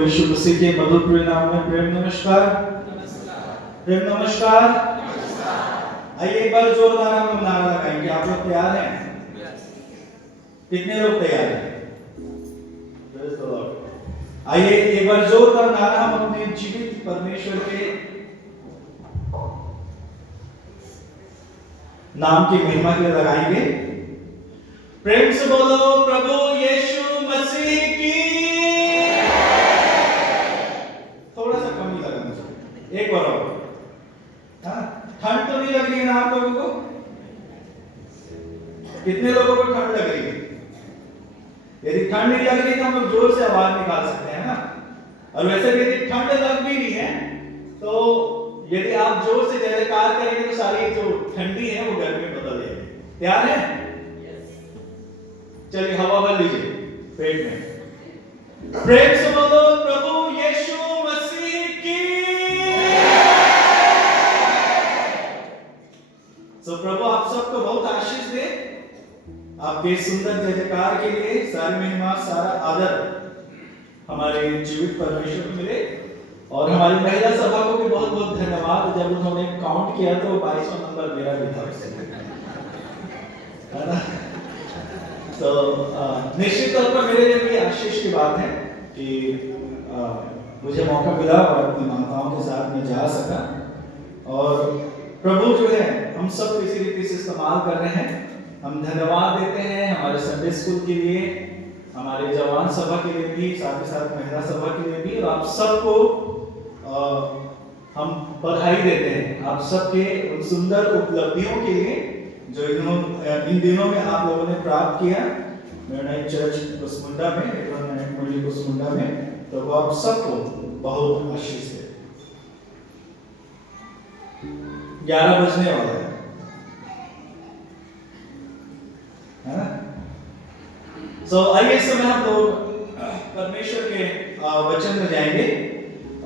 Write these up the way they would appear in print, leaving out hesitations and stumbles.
यीशु मसीह के मधुर प्रिय नाम में प्रेम नमस्कार। प्रेम नमस्कार। आइए एक बार जोरदार हम लोग नारा लगाएंगे। आप लोग तैयार हैं? कितने लोग तैयार हैं? आइए एक बार जोरदार नारा हम अपने जीवित परमेश्वर के नाम की महिमा के लिए लगाएंगे। प्रेम से बोलो प्रभु यीशु मसीह की। थोड़ा सा कम ही लगाना चाहिए। एक बार और। ठंड तो नहीं लग रही है ना आप लोगों को? कितने लोगों को ठंड लग रही है? यदि ठंड नहीं लग रही तो हम लोग जोर से आवाज निकाल सकते हैं ना। और वैसे भी यदि ठंड लग भी रही है तो यदि आप जोर से जयकार करेंगे तो सारी जो ठंडी है वो गर्मी में बदल जाएगी। तैयार है? चलिए हवा भर लीजिए पेट में। प्रेम से बोलो प्रभु यीशु मसीह की। तो प्रभु आप सबको बहुत आशीष दे। आपके सुंदर जयकार के लिए सारी महिमा सारा आदर हमारे जीवित परमेश्वर को मिले। और हमारी महिला सभा को भी बहुत बहुत धन्यवाद। जब उन्होंने काउंट किया तो 22वां नंबर मेरा भी था, है ना? तो निश्चित तौर पर मेरे लिए भी आशीष की बात है कि मुझे मौका मिला और अपनी माताओं के साथ में जा सका। और प्रभु जो है हम सब किसी रीति से इस्तेमाल कर रहे हैं। हम धन्यवाद देते हैं हमारे संडे स्कूल के लिए, हमारे जवान सभा के लिए भी, साथ ही साथ महिला सभा के लिए भी। और आप सबको हम बधाई देते हैं आप सबके उन सुंदर उपलब्धियों के लिए जो इन दिनों में आप लोगों ने प्राप्त किया मेरोनाइट चर्च कुसमुंडा में, कुसमुंडा में। तो वो आप सबको बहुत आशीष दे। 11 बजने वाला है ना? तो आइए इस समय हम लोग परमेश्वर के वचन में जाएंगे।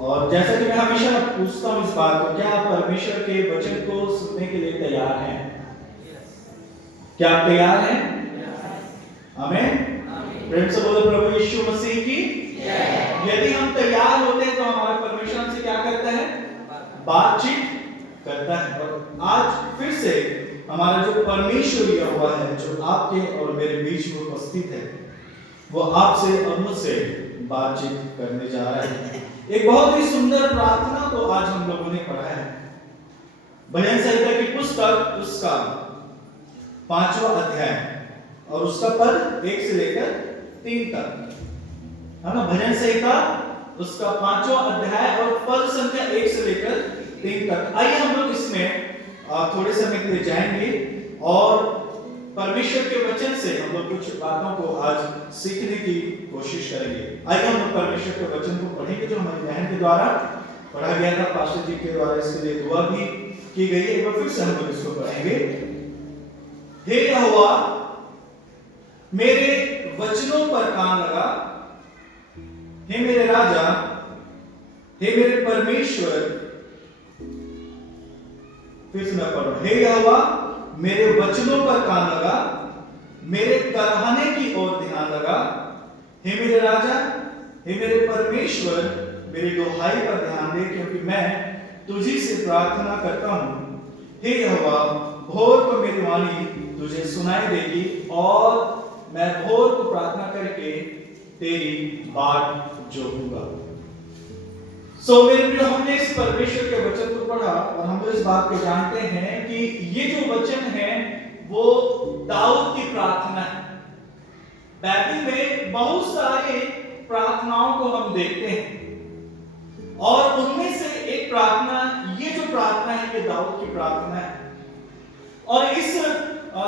और जैसा कि मैं हमेशा पूछता हूं इस बात को, क्या आप परमेश्वर के वचन को सुनने के लिए तैयार हैं? क्या आप तैयार हैं? आमीन। प्रेम से बोलो प्रभु यीशु मसीह की। यदि हम तैयार होते हैं तो हमारा परमेश्वर हमसे क्या करता है? बातचीत करता है। और आज फिर से हमारा जो परमेश्वर यहोवा है जो आपके और मेरे बीच में उपस्थित है, वो आपसे और मुझसे बातचीत करने जा रहा है। एक बहुत ही सुंदर प्रार्थना को आज हम लोगों ने पढ़ा है। भजन संहिता की पुस्तक उसका 5वां अध्याय और उसका पद 1 से लेकर 3 तक, है ना? भजन संहिता उसका 5वां अध्याय और पद संख्या 1 से लेकर 3 तक। आइए हम लोग इसमें थोड़े समय के लिए जाएंगे और परमेश्वर के वचन से हम लोग कुछ बातों को आज सीखने की कोशिश करेंगे। आइए हम लोग परमेश्वर के वचन को पढ़ेंगे जो हमारी बहन के द्वारा पढ़ा गया था, पास्टर जी के द्वारा इसके लिए दुआ भी की गई है। एक बार फिर से हम लोग इसको पढ़ेंगे। हे यहोवा मेरे वचनों पर कान लगा, हे मेरे राजा, हे मेरे परमेश्वर। फिर से मैं पढ़ूं। हे यहोवा मेरे वचनों पर कान लगा, मेरे कराहने की ओर ध्यान लगा। हे मेरे राजा, हे मेरे परमेश्वर, मेरी दुहाई पर ध्यान दे, क्योंकि मैं तुझी से प्रार्थना करता हूं। हे यहोवा भोर को मेरी वाणी तुझे सुनाई देगी और मैं भोर को प्रार्थना करके तेरी बाट जोहूंगा। मेरे प्रिय, हमने इस परमेश्वर के वचन को पढ़ा और हम लोग इस बात को जानते हैं कि ये जो वचन है वो दाऊद की प्रार्थना है। बाइबल में बहुत सारे प्रार्थनाओं को हम देखते हैं और उनमें से एक प्रार्थना, ये जो प्रार्थना है ये दाऊद की प्रार्थना है। और इस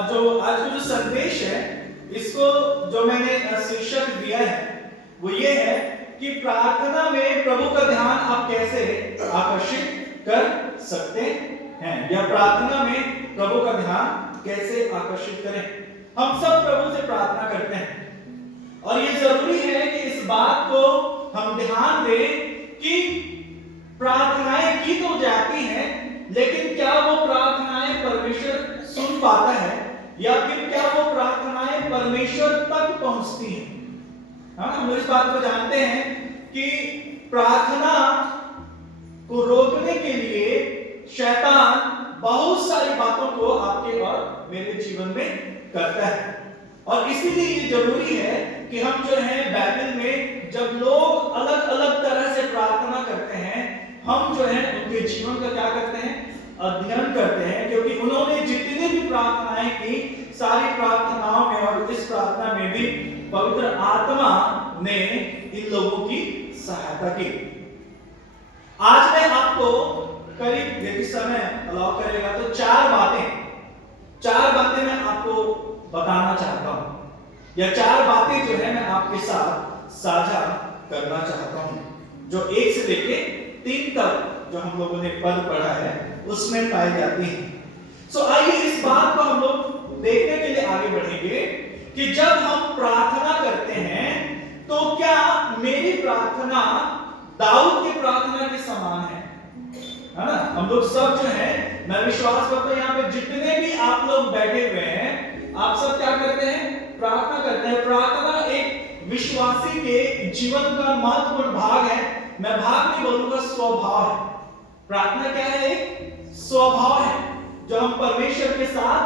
जो आज का जो संदेश है इसको जो मैंने शीर्षक दिया है वो ये है कि प्रार्थना में प्रभु का ध्यान आप कैसे आकर्षित कर सकते हैं, या प्रार्थना में प्रभु का ध्यान कैसे आकर्षित करें। हम सब प्रभु से प्रार्थना करते हैं और ये जरूरी है कि इस बात को हम ध्यान दें कि प्रार्थनाएं की तो जाती हैं, लेकिन क्या वो प्रार्थनाएं परमेश्वर सुन पाता है या फिर क्या वो प्रार्थनाएं परमेश्वर तक पहुंचती हैं? हम इस बात को जानते हैं कि प्रार्थना को रोकने के लिए शैतान बहुत सारी बातों को आपके और मेरे जीवन में करता है। और इसीलिए ये जरूरी है कि हम जो है बाइबल में जब लोग अलग अलग तरह से प्रार्थना करते हैं, हम जो है उनके जीवन का क्या करते हैं, अध्ययन करते हैं, क्योंकि उन्होंने जितनी भी प्रार्थनाएं की, सारी प्रार्थनाओं में और इस प्रार्थना में भी पवित्र आत्मा ने इन लोगों की सहायता की। आज मैं आपको करीब, यदि समय अलाउ करेगा तो चार बातें मैं आपको बताना चाहता हूं, या चार बातें जो है मैं आपके साथ साझा करना चाहता हूं, जो 1 से लेके 3 तक जो हम लोगों ने पद पढ़ा है उसमें पाई जाती है। सो आइए इस बात को हम लोग देखने के लिए आगे बढ़ेंगे कि जब हम प्रार्थना करते हैं तो क्या मेरी प्रार्थना दाऊद की प्रार्थना के समान है ना? हम लोग सब जो है, मैं विश्वास करता हूं यहाँ पे जितने भी आप लोग बैठे हुए हैं, आप सब क्या करते हैं, प्रार्थना करते हैं। प्रार्थना एक विश्वासी के जीवन का महत्वपूर्ण भाग है। मैं भाग नहीं बोलूंगा, स्वभाव है। प्रार्थना क्या है? एक स्वभाव है जो हम परमेश्वर के साथ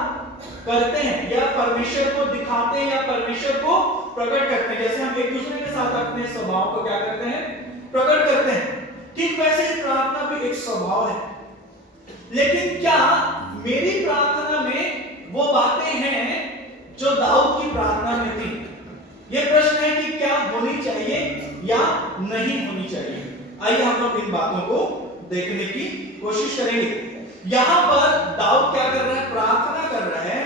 करते हैं, या परमेश्वर को दिखाते हैं, या परमेश्वर को प्रकट करते हैं। जैसे हम एक दूसरे के साथ अपने स्वभाव को क्या करते हैं, प्रकट करते हैं, ठीक वैसे ही प्रार्थना भी एक स्वभाव है। लेकिन क्या मेरी प्रार्थना में वो बातें हैं जो दाऊद की प्रार्थना में थी? यह प्रश्न है कि क्या होनी चाहिए या नहीं होनी चाहिए। आइए हम लोग इन बातों को देखने की कोशिश करेंगे। यहां पर दाऊद क्या कर रहा है, प्रार्थना कर रहा है,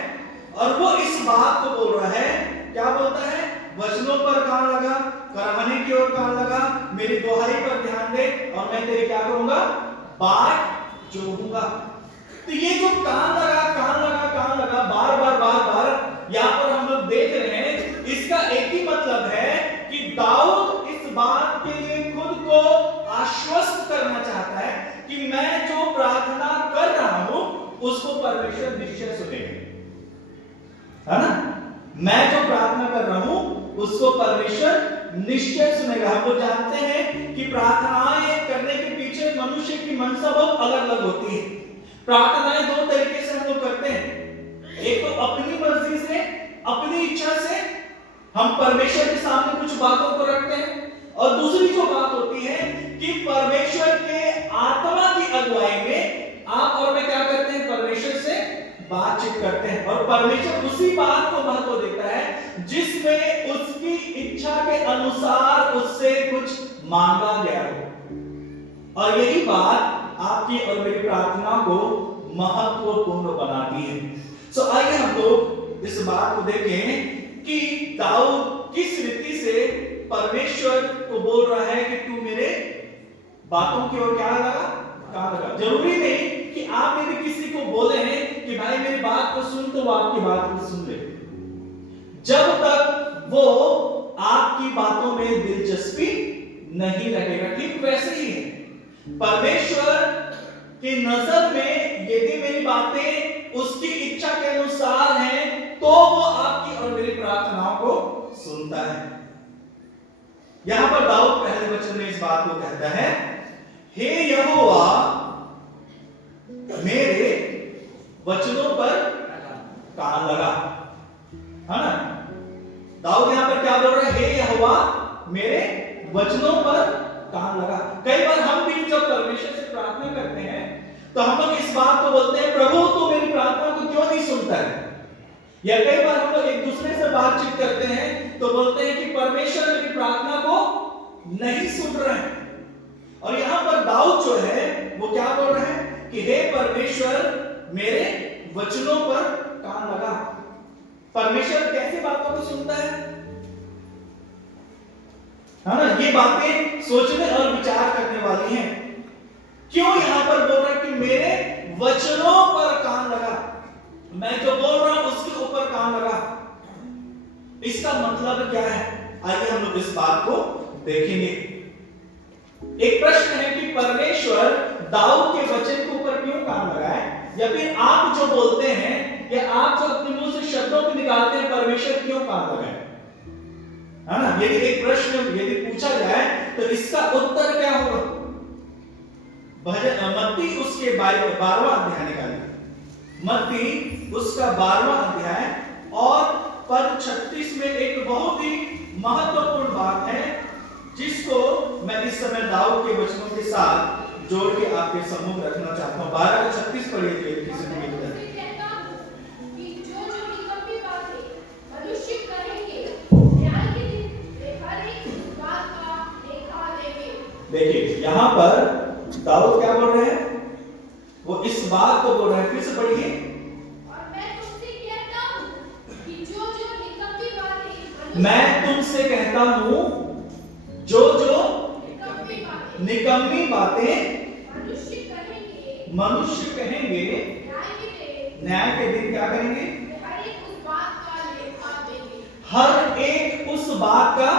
और वो इस बात को बोल रहा है, क्या बोलता है, वचनों पर कान लगा, कराहने की ओर कान लगा, मेरी दुहाई पर ध्यान दे और मैं तेरे क्या करूंगा, बाट जोड़ूंगा। तो ये जो कान लगा बार बार यहां पर हम लोग देख रहे हैं, इसका एक ही मतलब है कि दाऊद इस बात के लिए खुद को आश्वस्त करना चाहता है कि मैं जो प्रार्थना कर रहा हूं उसको परमेश्वर निश्चय सुनेगा, है ना? मैं जो प्रार्थना कर रहा हूं उसको परमेश्वर निश्चय सुनेगा। हम लोग जानते हैं कि प्रार्थनाएं करने के पीछे मनुष्य की मनसा बहुत अलग अलग होती है। प्रार्थनाएं 2 तरीके से हम लोग करते हैं। एक तो अपनी मर्जी से, अपनी इच्छा से हम परमेश्वर के सामने कुछ बातों को रखते हैं, और दूसरी जो बात होती है कि परमेश्वर के आत्मा की अगुवाई में आप और मैं क्या करते हैं, परमेश्वर से बातचीत करते हैं, और परमेश्वर उसी बात को महत्व देता है जिसमें उसकी इच्छा के अनुसार उससे कुछ मांगा गया हो। और यही बात आपकी और मेरी प्रार्थना को महत्वपूर्ण बनाती है। सो आइए हम लोग इस बात को देखें कि दाऊद किस रीति से परमेश्वर को बोल रहा है कि तू मेरे बातों की ओर क्या लगा, कान लगा। जरूरी नहीं कि आप यदि किसी को बोले हैं कि भाई मेरी बात को सुन, तो वो आपकी बात को सुन ले, जब तक वो आपकी बातों में दिलचस्पी नहीं रखेगा। ठीक वैसे ही है, परमेश्वर की नजर में यदि मेरी बातें उसकी इच्छा के अनुसार हैं, तो वो आपकी और मेरी प्रार्थनाओं को सुनता है। यहां पर दाऊद पहले वचन में इस बात को कहता है, हे यहोवा मेरे वचनों पर कान लगा, है ना? दाऊद यहां पर क्या बोल रहा है, हे यहोवा मेरे वचनों पर कान लगा। कई बार हम भी जब परमेश्वर से प्रार्थना करते हैं तो हम लोग इस बात को बोलते हैं, प्रभु तो मेरी प्रार्थना को क्यों नहीं सुनता है। या कई बार हम लोग एक दूसरे से बातचीत करते हैं तो बोलते हैं कि परमेश्वर मेरी प्रार्थना को नहीं सुन रहे हैं। और यहां पर दाऊद जो है वो क्या बोल रहा है कि हे परमेश्वर मेरे वचनों पर कान लगा। परमेश्वर कैसे बातों को सुनता है ना? ये बातें सोचने और विचार करने वाली हैं। क्यों यहां पर बोल रहा है कि मेरे वचनों पर कान लगा, मैं जो बोल रहा हूं उसके ऊपर कान लगा। इसका मतलब क्या है? आइए हम लोग इस बात को देखेंगे। एक प्रश्न है कि परमेश्वर दाऊद के वचन के ऊपर क्यों कान लगाए, या फिर आप जो बोलते हैं या आप जो अपने मुंह से शब्दों को निकालते हैं, परमेश्वर क्यों कान लगाए, है ना? यदि एक प्रश्न यदि पूछा जाए तो इसका उत्तर क्या होगा? मत्ती उसके 12वां अध्याय निकालिए, मत्ती उसका 12वां अध्याय और पद 36 में एक बहुत ही महत्वपूर्ण बात है जिसको मैं इस समय दाऊद के वचनों के साथ जोड़ के आपके सम्मुख रखना चाहता हूं। 12:36 पढ़िए किसी को मिलता है। देखिए यहां पर दाऊद क्या बोल रहे हैं? वो इस बात को बोल रहे हैं, फिर से पढ़िए। और मैं तुमसे कहता हूं कि जो निकम्मी बातें, मैं तुमसे कहता हूं जो निकम्मी बातें मनुष्य कहेंगे न्याय के दिन क्या करेंगे? हर एक उस बात का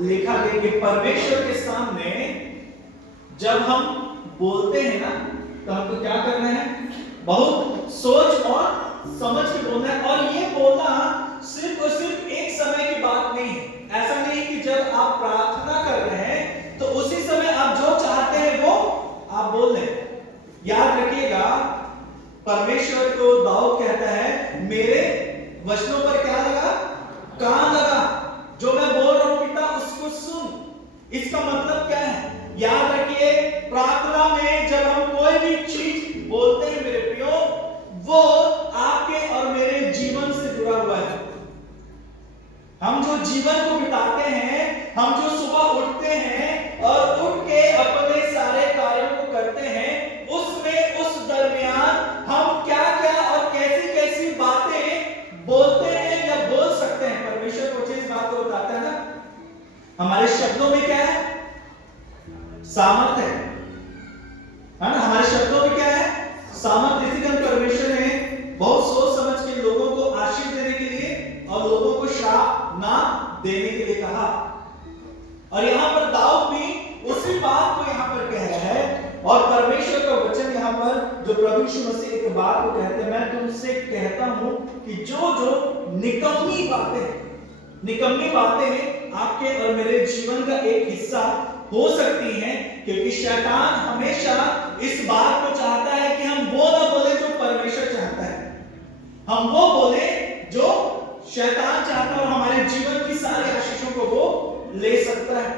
लेखा देंगे। परमेश्वर के सामने जब हम बोलते हैं ना तो हमको क्या करना है? बहुत सोच और समझ के बोलना है। और ये बोलना सिर्फ और सिर्फ एक समय की बात नहीं है। ऐसा नहीं कि जब आप प्रार्थना कर रहे हैं तो उसी समय आप जो चाहते हैं वो आप बोल लें। याद रखिएगा, परमेश्वर को दाऊद कहता है मेरे वचनों पर क्या लगा? कान लगा। जो मैं बोल रहा हूं पिता उसको सुन। इसका मतलब क्या है? याद रखिए, प्रार्थना में जब हम कोई भी चीज बोलते हैं मेरे प्रियो, वो आपके और मेरे जीवन से जुड़ा हुआ है। हम जो जीवन को बिताते हैं, हम जो सुबह उठते हैं और उठ के अपने सारे कार्यों को करते हैं, उसमें उस दरमियान हम क्या क्या और कैसी कैसी बातें बोलते हैं या बोल सकते हैं। परमेश्वर को इस बात को बताता है ना, हमारे शब्दों में क्या है? सामर्थ है ना? हमारे शब्दों में क्या है? सामर्थ। इसी कारण परमेश्वर ने बहुत सोच समझ के लोगों को आशीष देने के लिए और लोगों को श्राप ना देने के लिए कहा। और यहां पर दाऊद भी उसी बात को यहां पर कह रहा है। और परमेश्वर का वचन यहां पर जो प्रभु यीशु मसीह एक बात को कहते हैं, मैं तुमसे कहता हूं कि जो निकम्मी बातें आपके और मेरे जीवन का एक हिस्सा हो सकती हैं, क्योंकि शैतान हमेशा इस बात को चाहता है कि हम वो ना बोले जो परमेश्वर चाहता है, हम वो बोले जो शैतान चाहता है और हमारे जीवन की सारी आशीषों को वो ले सकता है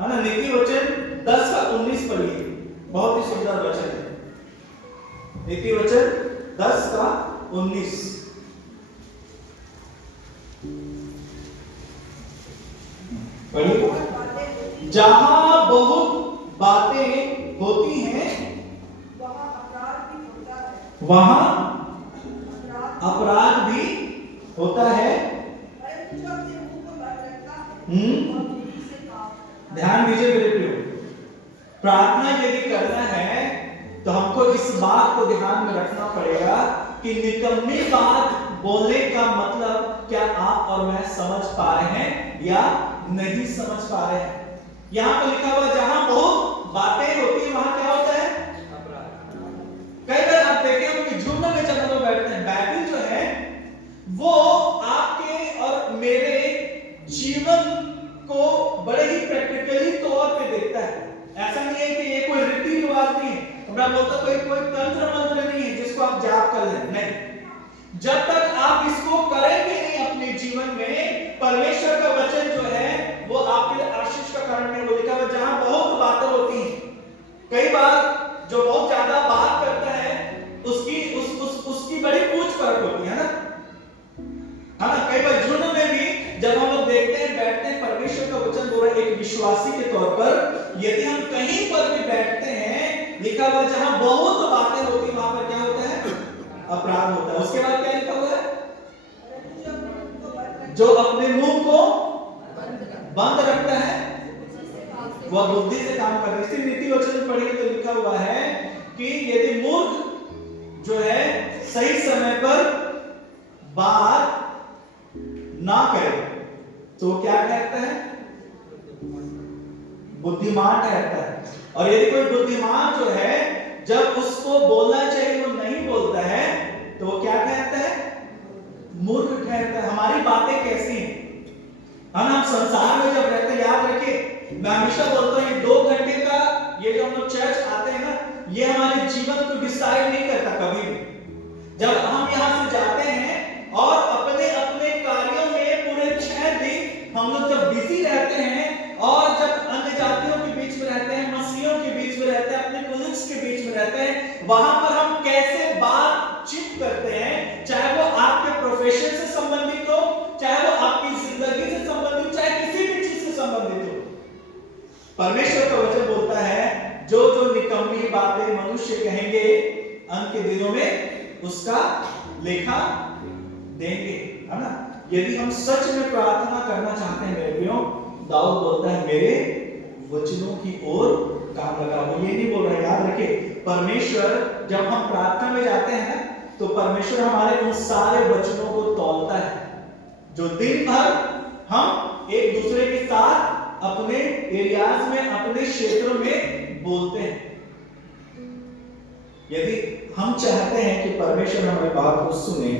ना? नीति वचन 10:19 पढ़िए, बहुत ही सुंदर वचन है। नीति वचन 10:19 पढ़िए। जहां बहुत बातें होती हैं वहां अपराध भी होता है। ध्यान दीजिए मेरे प्रियो, प्रार्थना यदि करना है तो हमको इस बात को ध्यान में रखना पड़ेगा कि निकम्मी बात बोलने का मतलब क्या आप और मैं समझ पा रहे हैं या नहीं समझ पा रहे हैं। यहां पर लिखा हुआ जहां बहुत बातें होती है वहां क्या होता है? कई बार आप देखे हो कि झुंड में जब लोग बैठते हैं, बाइबल जो है वो आपके और मेरे जीवन को बड़े ही प्रैक्टिकली तौर पे देखता है। ऐसा नहीं है कि ये कोई रीति रिवाज नहीं है, मैं बोलता कोई तंत्र मंत्र नहीं है जिसको आप जाप कर लें, नहीं। जब तक आप इसको करेंगे नहीं अपने जीवन में, परमेश्वर का वचन जो है वो आपके लिए आशीष का कारण नहीं। वो लिखा हुआ जहां बहुत बातें होती हैं, कई बार जो बहुत ज्यादा बात करता है उसकी बड़ी पूछ परख होती है ना? कई बार झुंड में भी जब हम लोग देखते हैं बैठते हैं, परमेश्वर का वचन बोल रहा है एक विश्वासी के तौर पर यदि हम कहीं पर भी बैठते हैं, लिखा हुआ जहां बहुत बातें होती वहां पर क्या होता है? अपराध होता है। उसके बाद क्या लिखा हुआ है? जो अपने मुंह को बंद रखता है वह बुद्धि से काम करता है। इसी नीति वचन पढ़िए तो लिखा हुआ है कि यदि मूर्ख जो है सही समय पर बात ना करे तो क्या कहता है? बुद्धिमान ठहरता है। और यदि कोई बुद्धिमान जो है जब उसको बोलना चाहिए वो नहीं बोलता है तो वो क्या कहता है? मूर्ख ठहरता है। हमारी बातें कैसी हैं? है ना। हम संसार में जब रहते हैं, याद रखिए मैं हमेशा बोलता हूँ ये 2 घंटे का ये जो हम लोग चर्च आते हैं ना, ये हमारे जीवन को डिसाइड नहीं करता कभी भी। जब हम यहाँ से जाते हैं और अपने अपने कार्यों में पूरे 6 दिन हम लोग जब बिजी रहते हैं और जब अन्य जातियों के बीच में रहते हैं, मसीहियों के बीच में रहते हैं, अपने कुलीग्स के बीच में रहते हैं, वहां पर हम कैसे बातचीत करते हैं, चाहे वो आपके प्रोफेशन से संबंधित हो, चाहे वो आपकी जिंदगी से संबंधित, चाहे किसी भी चीज से संबंधित हो। परमेश्वर का वचन बोलता है जो जो निकम्मी बातें मनुष्य कहेंगे अंत के दिनों में उसका लेखा देंगे, है ना। यदि हम सच में प्रार्थना करना चाहते हैं मेरे प्रियो, दाऊद बोलता है मेरे वचनों की ओर कान लगा। वो ये नहीं बोल रहा, याद रखिए परमेश्वर जब हम प्रार्थना में जाते हैं तो परमेश्वर हमारे उन सारे वचनों को तौलता है जो दिन भर हम एक दूसरे के साथ अपने एरियाज में, अपने क्षेत्रों में बोलते हैं। यदि हम चाहते हैं कि परमेश्वर हमारी बात को सुने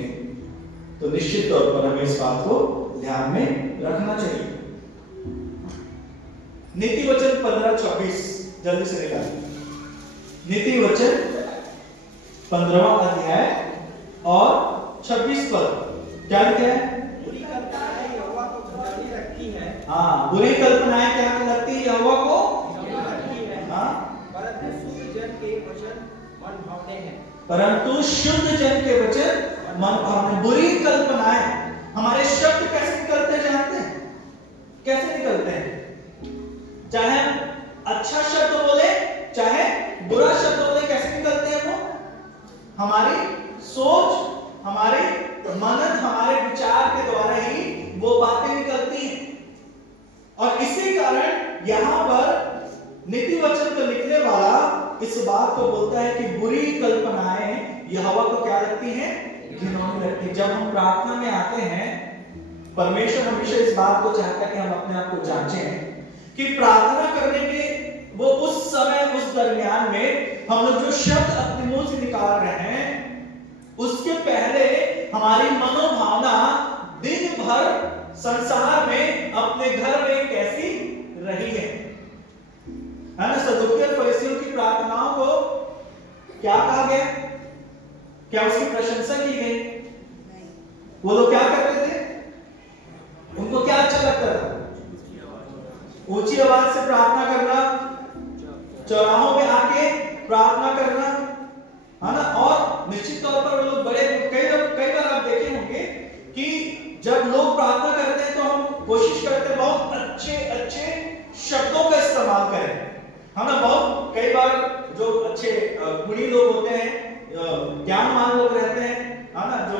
तो निश्चित तौर पर हमें इस बात को ध्यान में रखना चाहिए। नीति वचन 15-24 जल्दी से निकाल। नीति वचन 15वां अध्याय और 26 पद क्या लिखा है? बुरी कल्पनाएं यहोवा को घृणा लगती है। हाँ, बुरी कल्पनाएं क्या लगती है? यहोवा को घृणा लगती है। हाँ, परंतु शुद्ध जन के वचन मन भावने हैं। परंतु शुद्ध जन के वचन मन भावने। बुरी कल्पनाएं, हमारे शब्द कैसे निकलते हैं जानते हैं? कैसे निकलते हैं? चाहे अच्छा शब्द बोले चाहे बुरा शब्द बोले, कैसे निकलते हैं वो? हमारी सोच, हमारे मनन, हमारे विचार के द्वारा ही वो बातें निकलती हैं। और इसी कारण यहां पर नीति वचन को लिखने वाला इस बात को बोलता है कि बुरी कल्पनाएं यहोवा को क्या लगती हैं? घिनौनी लगती है। जब हम प्रार्थना में आते हैं, परमेश्वर हमेशा इस बात को चाहता है कि हम अपने आप को जांचें कि प्रार्थना करने के वो उस समय, उस दरमियान में हम लोग जो शब्द अपने मुंह से निकाल रहे हैं उसके पहले हमारी मनोभावना दिन भर संसार में, अपने घर में कैसी रही है ना। सदुकियों और फरीसियों की प्रार्थनाओं को क्या कहा गया? क्या उसकी प्रशंसा की गई? वो लोग क्या करते थे? उनको क्या अच्छा लगता था? ऊंची आवाज से प्रार्थना करना, चौराहों में आके प्रार्थना करना, है ना। और निश्चित तौर पर वो लोग कई बार आप देखे होंगे कि जब लोग प्रार्थना करते हैं तो हम कोशिश करते हैं बहुत अच्छे अच्छे शब्दों का इस्तेमाल करें, है ना। बहुत कई बार जो अच्छे गुणी लोग होते हैं, ज्ञानवान लोग रहते हैं, है ना, जो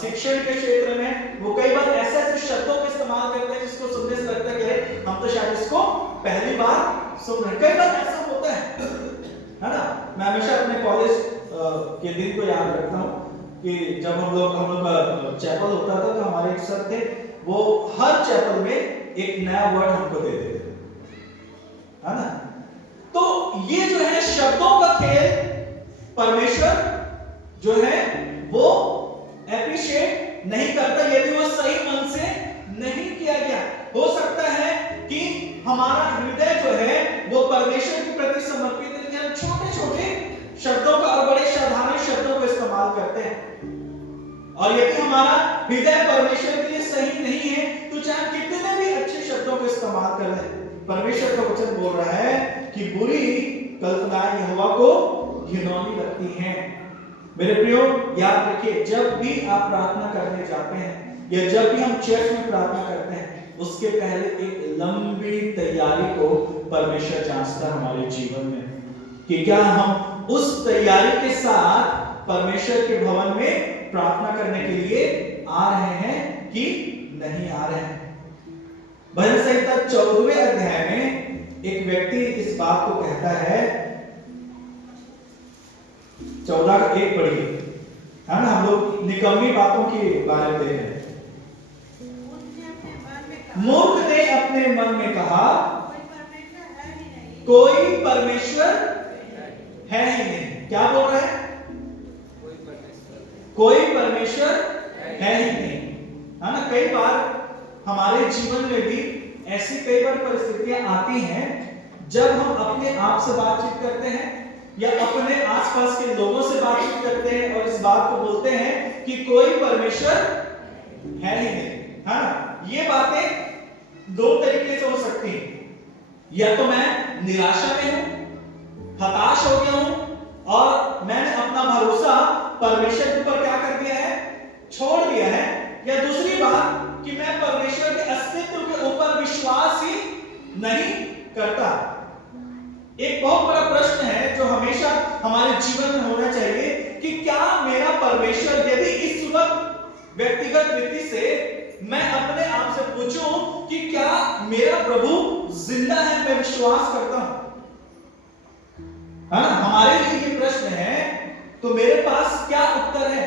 शिक्षण के क्षेत्र में, वो कई बार ऐसे ऐसे शब्दों का इस्तेमाल करते हैं जिसको सुनने से लगता है कि हम तो शायद इसको पहली बार सुन रहे हैं। कई बार ऐसा होता है ना। मैं हमेशा अपने कॉलेज के दिन को याद रखता हूँ कि जब हम लोग का चैपल होता था तो हमारे एक सर थे, वो हर चैपल में एक नया वर्ड हमको देते थे, है ना। तो ये जो है शब्दों का खेल परमेश्वर जो है वो एप्रिशिएट नहीं करता यदि वो सही मन से नहीं किया गया। हो सकता है कि हमारा हृदय जो है वो परमेश्वर के प्रति समर्पित है, लेकिन हम छोटे छोटे शब्दों का और बड़े साधारण शब्दों को इस्तेमाल करते हैं। और यदि हमारा हृदय परमेश्वर के लिए सही नहीं है तो चाहे कितने भी अच्छे शब्दों को इस्तेमाल कर ले, परमेश्वर का वचन बोल रहा है कि बुरी कल्पनाएं यहोवा को घिनौनी लगती हैं। मेरे प्रियो, याद रखिए जब भी आप प्रार्थना करने जाते हैं या जब भी हम चर्च में प्रार्थना करते हैं, उसके पहले एक लंबी तैयारी को परमेश्वर जांचता है हमारे जीवन में कि क्या हम उस तैयारी के साथ परमेश्वर के भवन में प्रार्थना करने के लिए आ रहे हैं कि नहीं आ रहे हैं। भजन संहिता 14वें अध्याय में एक व्यक्ति इस बात को कहता है, 14:1 पढ़िए, है ना। हम लोग निकम्मी बातों के बारे में देख रहे हैं। मूर्ख ने अपने मन में कहा कोई परमेश्वर है ही नहीं। क्या बोल रहा है? कोई परमेश्वर है ही नहीं, है ना। कई बार हमारे जीवन में भी ऐसी कई बार परिस्थितियां आती हैं जब हम अपने आप से बातचीत करते हैं या अपने आसपास के लोगों से बातचीत करते हैं और इस बात को बोलते हैं कि कोई परमेश्वर है ही नहीं, है ना। ये बातें दो तरीके से हो सकती हैं, या तो मैं निराशा में हूं, हताश हो गया हूं और मैंने अपना भरोसा परमेश्वर के ऊपर क्या कर दिया है, छोड़ दिया है, या दूसरी बात कि मैं परमेश्वर के अस्तित्व के ऊपर विश्वास ही नहीं करता। एक बहुत बड़ा प्रश्न है जो हमेशा हमारे जीवन में होना चाहिए कि क्या मेरा परमेश्वर, यदि इस वक्त व्यक्तिगत रीति से मैं अपने आप से पूछूं कि क्या मेरा प्रभु जिंदा है, मैं विश्वास करता हूं, है ना, हमारे लिए ये प्रश्न है, तो मेरे पास क्या उत्तर है?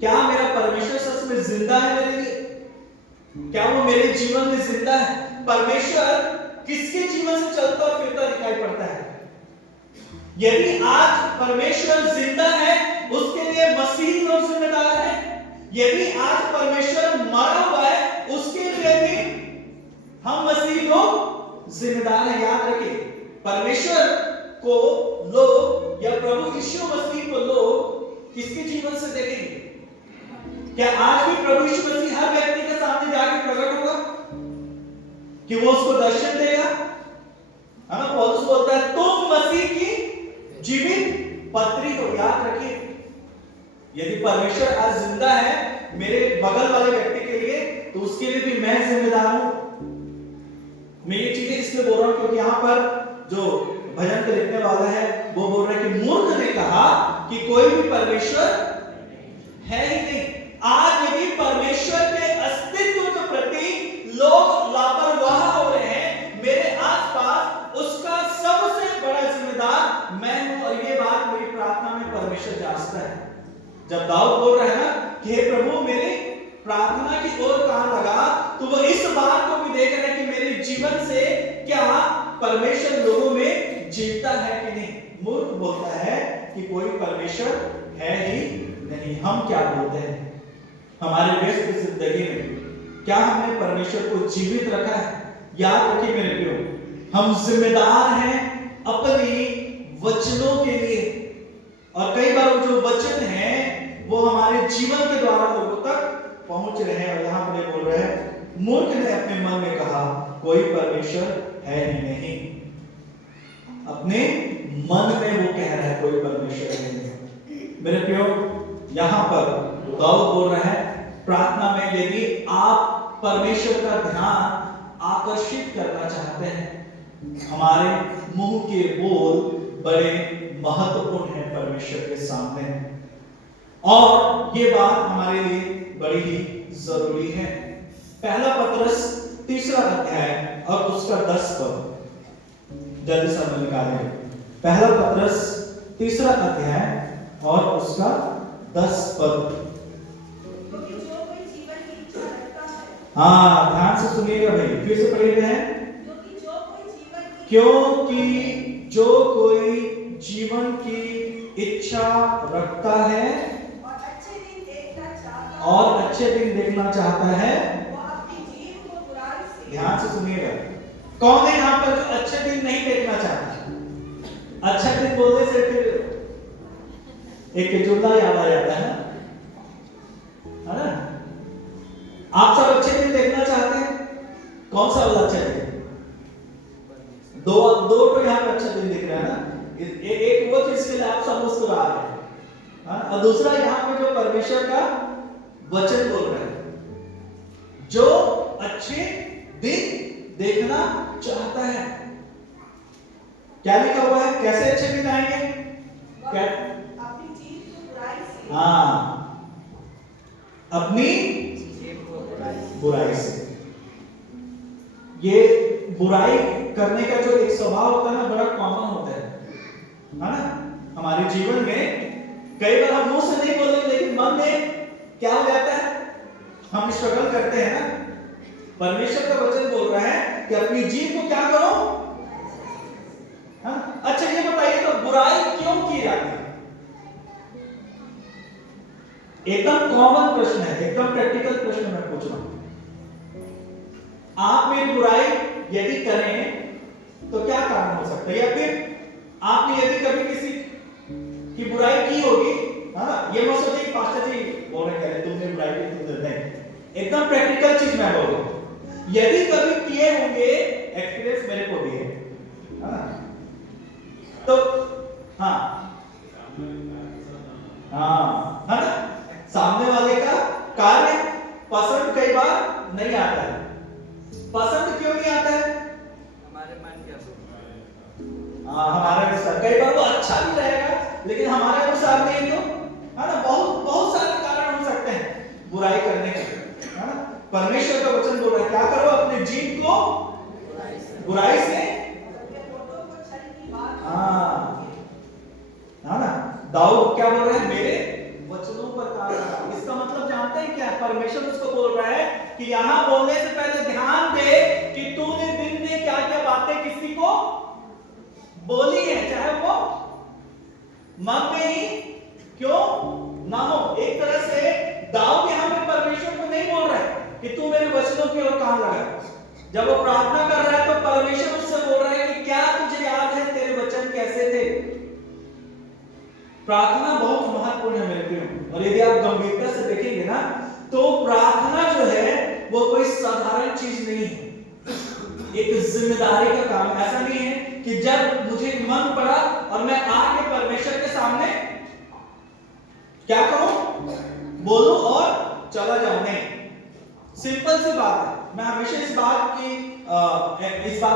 क्या मेरा परमेश्वर सच में जिंदा है मेरे लिए? क्या वो मेरे जीवन में जिंदा है? परमेश्वर किसके जीवन से चलता और फिरता दिखाई पड़ता है? यदि आज परमेश्वर जिंदा है, उसके लिए मसीही लोग जिम्मेदार हैं। यदि आज परमेश्वर मरा हुआ है, उसके लिए भी हम मसीही लोग जिम्मेदार हैं। याद रखिए, परमेश्वर को लोग या प्रभु यीशु मसीह को लोग किसके जीवन से देखेंगे? क्या आज भी प्रभु यीशु मसीह हर व्यक्ति के सामने जाकर प्रकट होगा कि वो उसको दर्शन देगा? है ना, पौलुस बोलता है तुम मसीह की जीवित पत्री हो। याद रखिए, यदि परमेश्वर आज जिंदा है मेरे बगल वाले व्यक्ति के लिए, तो उसके लिए भी मैं जिम्मेदार हूं। मैं ये चीजें इसलिए बोल रहा हूं क्योंकि यहां पर जो भजन को लिखने वाला है वो बोल रहा है कि मूर्ख ने कहा कि कोई भी परमेश्वर है ही नहीं। आज यदि परमेश्वर के अस्तित्व के प्रति लोग लापरवाह हो रहे हैं, मेरे आसपास, उसका सबसे बड़ा जिम्मेदार मैं हूं। और ये बात मेरी प्रार्थना में परमेश्वर जांचता है। जब दाऊद बोल रहा है ना कि हे प्रभु मेरी प्रार्थना की ओर कान लगा, तो वो इस बात को भी देख रहे हैं कि मेरे जीवन से क्या परमेश्वर लोगों में जीवता है कि नहीं। मूर्ख बोलता है कि कोई परमेश्वर है ही नहीं। हम क्या बोलते हैं? हमारे व्यस्त जिंदगी में क्या हमने परमेश्वर को जीवित रखा है? याद रखिए मेरे प्रियो, हम जिम्मेदार हैं अपनी वचनों के लिए, और कई बार वो जो वचन है वो हमारे जीवन के द्वारा लोगों तक पहुंच रहे हैं। और यहां पर बोल रहे हैं मूर्ख ने अपने मन में कहा कोई परमेश्वर है ही नहीं। अपने मन में वो कह रहा है कोई परमेश्वर नहीं है। मेरे प्रियो, यहां पर दाऊद बोल रहा है प्रार्थना में, यदि आप परमेश्वर का ध्यान आकर्षित करना चाहते हैं, हमारे मुंह के बोल बड़े महत्वपूर्ण हैं परमेश्वर के सामने, और ये बात हमारे लिए बड़ी ही जरूरी है। पहला पत्रस 3 अध्याय और उसका 10 पद जल्दी से हम निकालेंगे। पहला पत्रस 3 अध्याय और उसका 10 पद। हाँ, ध्यान से सुनिएगा भाई, फिर से पढ़ रहे हैं। क्योंकि जो कोई जीवन की इच्छा रखता है और अच्छे दिन देखना चाहता है, ध्यान से सुनिएगा, कौन है यहाँ पर जो अच्छे दिन नहीं देखना चाहता? अच्छा दिन बोलने से फिर एक जुमला याद आ जाता है ना? आप सब अच्छे दिन देखना चाहते हैं? कौन सा वाला अच्छा दिन? दो तो यहाँ पे अच्छा दिन दिख रहा है ना। एक वो चीज के लिए आप सब मुस्कुरा रहे हैं, और दूसरा यहाँ पे जो परमेश्वर का वचन बोल रहे हैं, जो अच्छे दिन देखना चाहता है। क्या लिखा हुआ है? कैसे अच्छे दिन आएंगे? क्या? अपनी जीभ को बुराई से। हाँ, अपनी बुराई से। ये बुराई करने का जो एक स्वभाव होता है ना, बड़ा कॉमन होता है ना हमारे जीवन में। कई बार हम मुंह से नहीं बोलेंगे, लेकिन मन में क्या हो जाता है, हम स्ट्रगल करते हैं ना। परमेश्वर का वचन बोल रहा है कि अपनी जीभ को क्या करो? हाँ? अच्छा ये बताइए, तो बुराई क्यों की जाती है? एकदम कॉमन प्रश्न है, एकदम प्रैक्टिकल प्रश्न मैं पूछ रहा हूं। आप मेरी बुराई यदि करें तो क्या कारण हो सकता है, या फिर आपने यदि कभी किसी की बुराई की होगी, हाँ, ये मत सोचिए कि पास्टर जी बोल रहे हैं तुमने बुराई की, तुमने नहीं, एकदम प्रैक्टिकल चीज मैं बोल रहा हूं। यदि कभी किए होंगे, एक्सपीरियंस मेरे को भी है, हाँ, तो हाँ हाँ, है ना, सामने वाले का कार्य पसंद कई बार नहीं आता है। पसंद क्यों नहीं आता है? हमारे मन के अनुसार। हाँ, हमारे अनुसार कई बार वो अच्छा भी रहेगा लेकिन हमारे अनुसार नहीं, तो है ना, बहुत बहुत सारे कारण हो सकते हैं बुराई करने के, है ना। परमेश्वर का वचन बोल रहा है क्या करो, अपने जीव को बुराई से, हाँ, है ना। दाऊद क्या बोल रहा है, मेरे वचनों पर काम करो। इसका मतलब जानते हैं क्या, परमेश्वर उसको बोल रहा है कि यहां बोलने से पहले ध्यान दे कि तूने दिन में क्या क्या बातें किसी को बोली है, चाहे वो मन में ही क्यों ना हो। एक तरह से दाऊद यहां पे परमेश्वर को नहीं बोल रहा है कि तू मेरे वचनों की ओर कान लगा। जब वो प्रार्थना कर रहा है तो परमेश्वर उससे बोल रहा है कि क्या तुझे याद है तेरे वचन कैसे थे। प्रार्थना बहुत महत्वपूर्ण है मेरे प्रियो, और यदि आप गंभीरता से देखेंगे ना तो प्रार्थना जो है वो कोई साधारण चीज नहीं है, एक जिम्मेदारी का काम है। ऐसा नहीं है कि जब मुझे मन पड़ा और मैं आके परमेश्वर के सामने क्या करूं, बोलूं और चला जाऊं, नहीं। सिंपल सी बात है, मैं हमेशा इस बात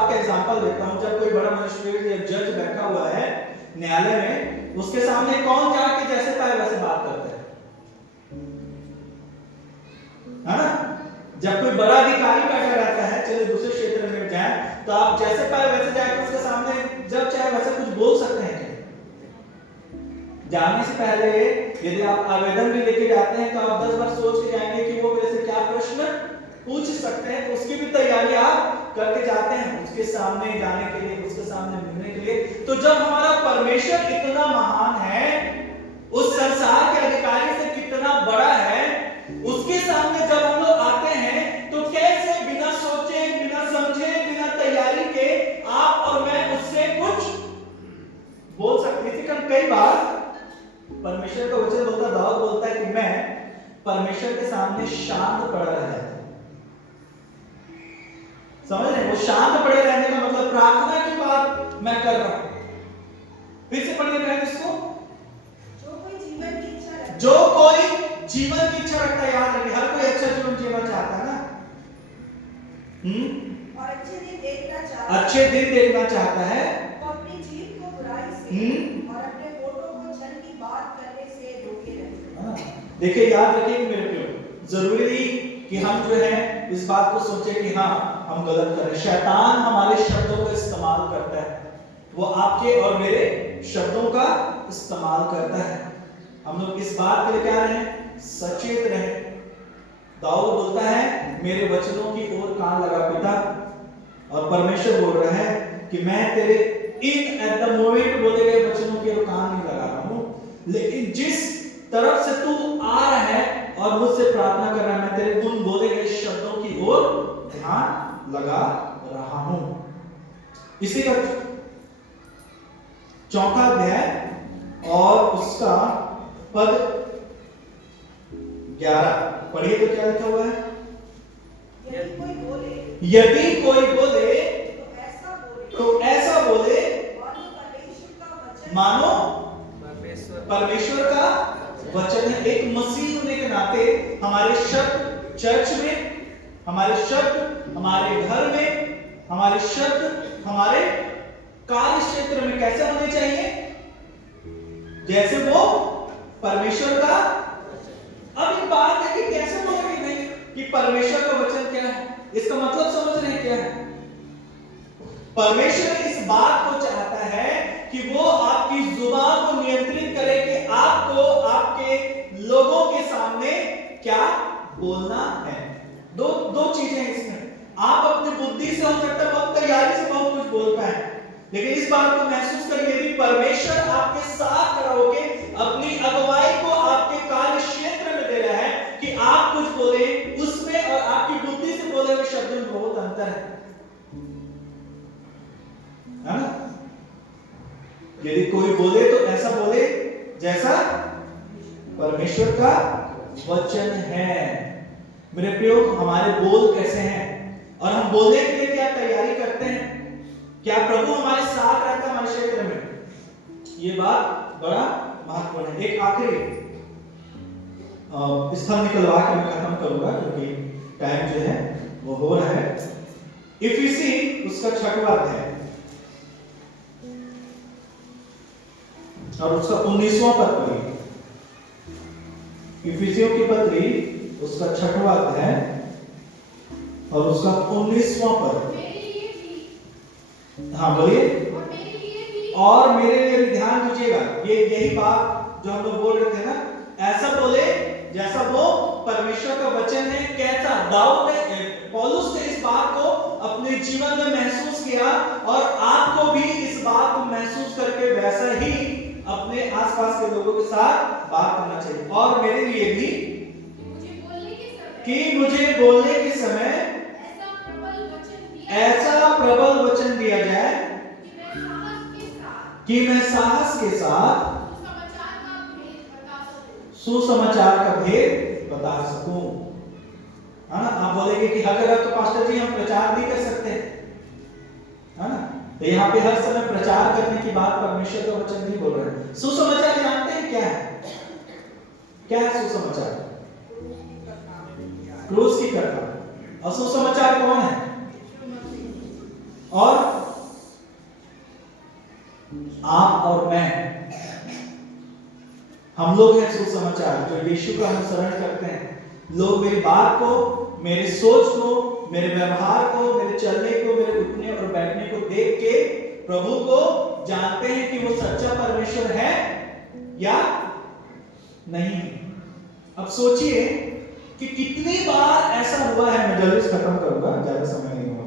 का एग्जांपल देता हूं। जब कोई बड़ा मजिस्ट्रेट या जज बैठा हुआ है न्यायालय में, उसके सामने कौन जाके जैसे पाए वैसे बात करता है ना। जब कोई बड़ा अधिकारी बैठा रहता है, चलिए दूसरे क्षेत्र में जाए, तो आप जैसे पाए वैसे जाके उसके सामने जब चाहे वैसे कुछ बोल सकते हैं क्या? जाने से पहले यदि आप आवेदन भी लेके जाते हैं तो आप 10 बार सोच के जाएंगे कि वो मेरे से क्या प्रश्न पूछ सकते हैं, तो उसकी भी तैयारी आप करके जाते हैं उसके सामने जाने के लिए, उसके सामने मिलने के लिए। तो जब हमारा परमेश्वर इतना महान है, उस संसार के अधिकारी से कितना बड़ा है, उसके सामने जब हम लोग आते हैं तो कैसे बिना सोचे, बिना समझे, बिना तैयारी के आप और मैं उससे कुछ बोल सकते हैं। कई बार परमेश्वर का वचन बोलता, दाऊद बोलता है कि मैं परमेश्वर के सामने शांत पड़ा रहता हूं। समझ रहे हैं, वो शांत पड़े रहने का मतलब प्रार्थना की बात मैं कर रहा हूं। फिर से पढ़िए बहन इसको, जो कोई जीवन की इच्छा रखता है, याद रखिए हर कोई अच्छा जीवन जीना चाहता है ना, और अच्छे दिन देखना चाहता है, वो अपनी जीभ को बुराई से और अपने होठों को छल की बात करने से रोके रहे। देखिए याद रखिए मेरे प्रियो, जरूरी नहीं कि हम जो है इस बात को सोचे कि हाँ हम गलत कर रहे हैं। शैतान हमारे शब्दों का इस्तेमाल करता है, वो आपके और मेरे शब्दों का इस्तेमाल करता है। हम लोग इस बात के लिए क्या रहे, सचेत रहे। दाऊद बोलता है मेरे वचनों की ओर कान लगा पिता, और परमेश्वर बोल रहा है कि मैं तेरे इन एट द मोमेंट बोले गए वचनों की ओर कान नहीं लगा रहा हूं, लेकिन जिस तरफ से तू आ रहा है और मुझसे प्रार्थना कर रहा है, मैं तेरे उन बोले गए शब्दों की ओर ध्यान लगा रहा हूं। इसी का 4वां अध्याय और उसका पद 11 पढ़िए तो क्या लिखा हुआ है, यदि कोई बोले तो ऐसा बोले मानो परमेश्वर का वचन है। एक मसीह होने के नाते हमारे शब्द चर्च में, हमारे शब्द हमारे घर में, हमारे शब्द हमारे कार्य क्षेत्र में कैसे होने चाहिए, जैसे वो परमेश्वर का। अब एक बात है कि कैसे बोलेंगे नहीं कि परमेश्वर का वचन क्या है, इसका मतलब समझ रहे हैं क्या है। परमेश्वर इस बात को चाहता है कि वो आपकी जुबान को नियंत्रित करे कि आपको आपके लोगों के सामने क्या बोलना है। दो चीजें इसमें, आप अपनी बुद्धि से हो सकता है बहुत तैयारी से बहुत कुछ बोल पाए, लेकिन इस बात को महसूस करिए यदि परमेश्वर आपके साथ खड़ा होकर अपनी अगुवाई को आपके कार्य क्षेत्र में दे रहा है कि आप कुछ बोले, उसमें और आपकी बुद्धि से बोले हुए शब्दों में बहुत अंतर उत्तर है ना? यदि कोई बोले तो ऐसा बोले जैसा परमेश्वर का वचन है। मेरे प्रियो, हमारे बोल कैसे हैं और हम बोलने के लिए क्या तैयारी करते हैं? क्या प्रभु हमारे साथ रहता है हमारे क्षेत्र में? ये बात बड़ा महत्वपूर्ण है। एक आखिरी स्थल निकलवा के मैं खत्म करूंगा क्योंकि टाइम जो है वो हो रहा है। इफिसी उसका 6वां अध्याय और उसका 19वां पद पढ़िए। इफिसियों की पत्री उसका 6वां अध्याय और उसका 19वां पद। हाँ बोलिए। और मेरे लिए भी ध्यान दीजिएगा, ये यही बात जो हम लोग बोल रहे थे ना, ऐसा बोले जैसा वो परमेश्वर का वचन है। कैसा? दाऊद ने, पौलुस ने इस बात को अपने जीवन में महसूस किया और आपको भी इस बात को महसूस करके वैसा ही अपने आसपास के लोगों के साथ बात करना चाहिए। और मेरे लिए भी कि मुझे बोलने के समय ऐसा प्रबल वचन दिया जाए कि मैं साहस के साथ सुसमाचार का भेद बता सकूं। है ना? आप बोलेंगे कि अगर तो पास्टर जी हम प्रचार नहीं कर सकते, है ना? तो यहाँ पे हर समय प्रचार करने की बात परमेश्वर का वचन नहीं बोल रहे हैं। सुसमाचार जानते हैं क्या है? क्या है सुसमाचार? क्रूस की कथा। और सुसमाचार कौन है? और आप और मैं, हम लोग हैं सुसमाचार जो यीशु का अनुसरण करते हैं। लोग मेरी बात को, मेरे सोच को, मेरे व्यवहार को, मेरे चलने को, मेरे उठने और बैठने को देख के प्रभु को जानते हैं कि वो सच्चा परमेश्वर है या नहीं। अब सोचिए कि कितनी बार ऐसा हुआ है, मैं जल्दी से खत्म करूंगा, ज्यादा समय नहीं होगा।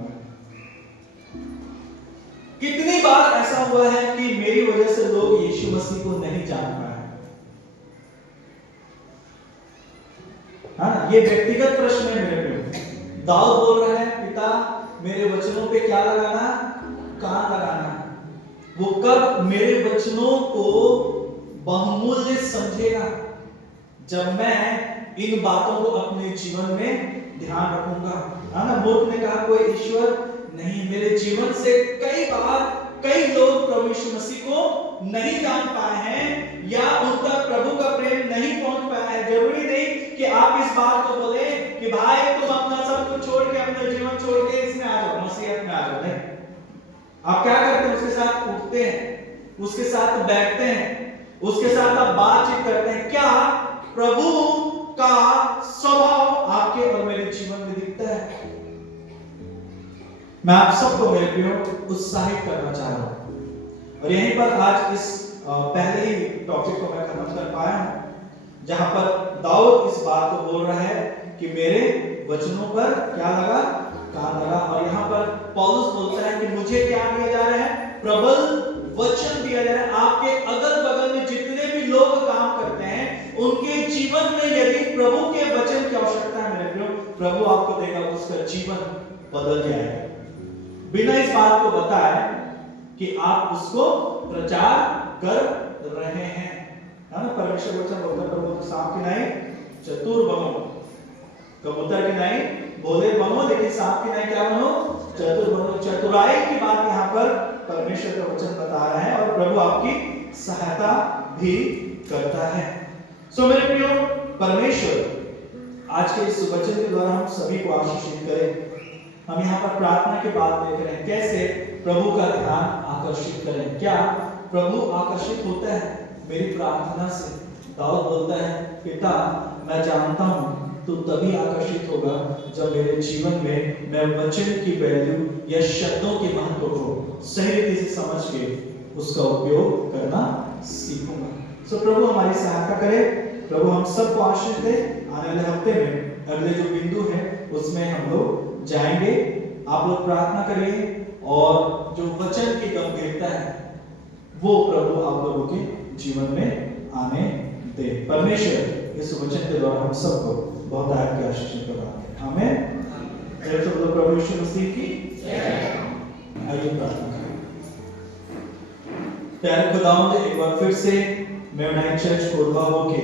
कितनी बार ऐसा हुआ है कि मेरी वजह से लोग यीशु मसीह को नहीं जान पाए। हाँ, ये व्यक्तिगत प्रश्न है मेरे पे। दाऊद बोल रहा है, पिता मेरे वचनों पे क्या लगाना? कान लगाना। वो कब मेरे वचनों को बहुमूल्य समझेगा? जब मैं इन बातों को अपने जीवन में ध्यान रखूंगा। है ना? मूर्ख ने कहा कोई ईश्वर नहीं। मेरे जीवन से कई बार कई लोग प्रभु यीशु मसीह को नहीं जान पाए हैं या उन तक प्रभु का प्रेम नहीं पहुंच पाया है। जरूरी नहीं कि आप इस बात को बोले कि भाई तुम अपना सब कुछ छोड़ के, अपना जीवन छोड़ के इसमें आ जाओ, मसीहत में आ जाओ। नहीं, आप क्या करते हैं? उसके साथ उठते हैं, उसके साथ बैठते हैं, उसके साथ आप बातचीत करते हैं। क्या प्रभु का स्वभाव आपके और मेरे जीवन में दिखता है? मैं आप सबको मेरे प्रियो उत्साहित करना चाह रहा हूं और यहीं पर आज इस पहले ही टॉपिक को मैं खत्म कर पाया हूं, जहां पर दाऊद इस बात को बोल रहा है कि मेरे वचनों पर क्या लगा? कान लगा। और यहाँ पर पौलुस बोलता है कि मुझे क्या दिया जा रहा है? प्रबल वचन दिया जा रहा है। आपके अगल बगल में जितने भी लोग काम करते हैं, उनके जीवन में यदि प्रभु के वचन की आवश्यकता है मेरे प्रियो, प्रभु आपको देगा, उसका जीवन बदल जाएगा। बिना इस बात को बताए कि आप उसको प्रचार कर रहे हैं। है ना? परमेश्वर वचन बोलता है, प्रभु सांप की नाई चतुर बनो, कबूतर की नाई भोले बनो, लेकिन सांप की नाई क्या बनो? चतुर बनो। चतुराई की बात यहाँ पर परमेश्वर का वचन बता रहा है और प्रभु आपकी सहायता भी करता है। सो मेरे प्रियो, परमेश्वर आज के इस वचन के द्वारा हम सभी को आशीषित करें। हम यहाँ पर प्रार्थना की बात देख रहे हैं, कैसे प्रभु का ध्यान आकर्षित करें। क्या प्रभु आकर्षित होता है मेरी प्रार्थना से? दाऊद बोलता है, पिता मैं जानता हूं तू तभी आकर्षित होगा जब मेरे जीवन में मैं वचन की वैल्यू या शब्दों के महत्व को सही रीति से समझ के उसका उपयोग करना सीखूंगा। सो प्रभु हमारी सहायता करे, प्रभु हम सबको आशीष दे। आने वाले हफ्ते में अगले जो बिंदु है उसमें हम लोग जाएंगे। आप लोग प्रार्थना करिए और जो वचन की गंभीरता है वो प्रभु आप लोगों के जीवन में आने दे। परमेश्वर इस वचन के द्वारा हम सबको बहुत आशीष प्रदान करें। आमीन। जय तो प्रभु यीशु मसीह की आइए प्रार्थना करें। प्यारे खुदावंद, एक बार फिर से मेमोनाइट चर्च कोरबा होके,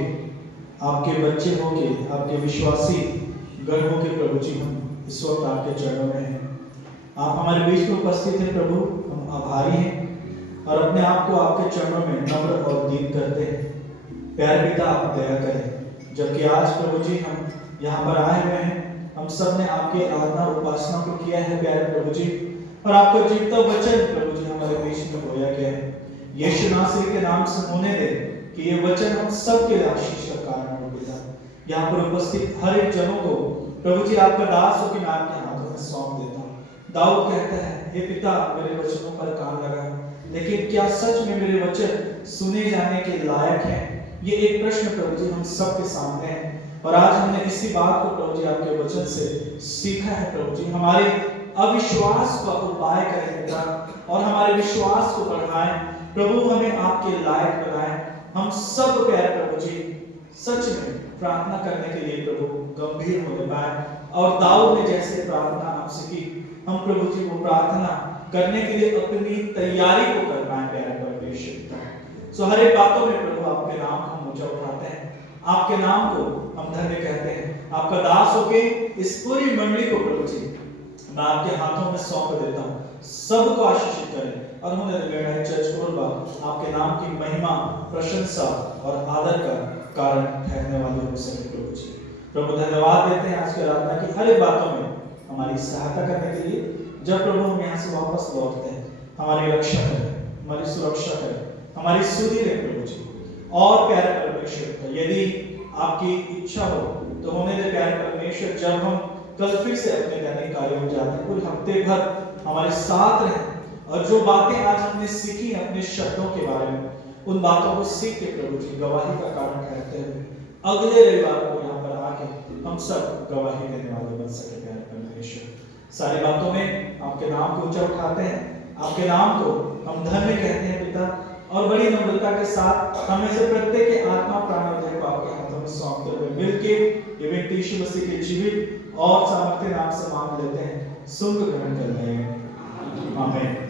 आपके बच्चे होके, आपके विश्वासी गण होके प्रभु जी हम इस वक्त आपके चरणों में हैं। आप हमारे बीच में उपस्थित हैं प्रभु, हम आभारी हैं और अपने आप को आपके चरणों में नम्र और दीन करते हैं। प्यारे पिता, आप दया करें। जबकि आज प्रभु जी हम यहाँ पर आए हुए हैं, हम सब ने आपके आराधना उपासना को किया है प्यारे प्रभु जी, और आपका जीवता वचन प्रभु जी हमारे बीच में बोया गया है। यीशु नासरी के नाम से होने दे कि ये वचन हम सब के लिए आशीष का कारण हो पिता। यहाँ पर उपस्थित हर एक जनों को प्रभु जी आपका दास होकर मैं आपके हाथों में सौंप देता हूँ। दाऊद कहता है, हे पिता मेरे वचनों पर कान लगा, लेकिन क्या सच में मेरे वचन सुने जाने के लायक हैं? ये एक प्रश्न प्रभु जी हम सब के सामने है, और आज हमने इसी बात को प्रभु जी आपके वचन से सीखा है। प्रभु जी हमारे अविश्वास का उपाय करें पिता, और हमारे विश्वास को बढ़ाएं प्रभु, हमें आपके लायक बनाएं। हम सब प्यारे प्रभु जी सच में प्रार्थना करने के लिए प्रभु गंभीर होने पाए, और दाऊद ने जैसे प्रार्थना आपसे की, हम प्रभु जी वो प्रार्थना करने के लिए अपनी तैयारी को कर पाए प्यारे परमेश्वर। सो हर एक बातों में प्रभु आपके नाम को हम ऊंचा उठाते हैं, आपके नाम को हम धन्य कहते हैं। आपका दास होके इस पूरी मंडली को प्रभु जी मैं आपके हाथों में सौंप देता हूँ। सबको आशीषित करें और उन्हें मेमोनाइट चर्च कोरबा आपके नाम की महिमा, प्रशंसा और आदर का कारण ठहरने वाले हो सके प्रभु जी। प्रभु धन्यवाद देते हैं आज की आराधना की हर एक बातों में हमारी सहायता करने के लिए। जब प्रभु हम यहाँ से वापस लौटते हैं, हमारी रक्षा करें, हमारी सुरक्षा करें, हमारी सुधि रहे प्रभु जी। और प्यारे परमेश्वर, यदि आपकी इच्छा हो तो होने दे प्यारे परमेश्वर, जब हम कल फिर से अपने दैनिक कार्यों में जाते हैं, पूरे हफ्ते भर हमारे साथ रहें, और जो बातें आज हमने सीखी अपने शब्दों के बारे में, उन बातों को सीख के प्रभु जी गवाही का कारण ठहरते हुए अगले रविवार को यहाँ पर आके हम सब गवाही देने वाले बन सके प्यारे परमेश्वर। सारी बातों में आपके नाम को ऊंचा उठाते हैं, आपके नाम को हम धन्य कहते हैं पिता, और बड़ी नम्रता के साथ हमें से प्रत्येक के आत्मा प्राण और देह को आपके हाथों में सौंपते हुए मिलके ये यीशु मसीह के जीवित और सामर्थ्य नाम से मांग लेते हैं, सुन ग्रहण कर लें। आमीन।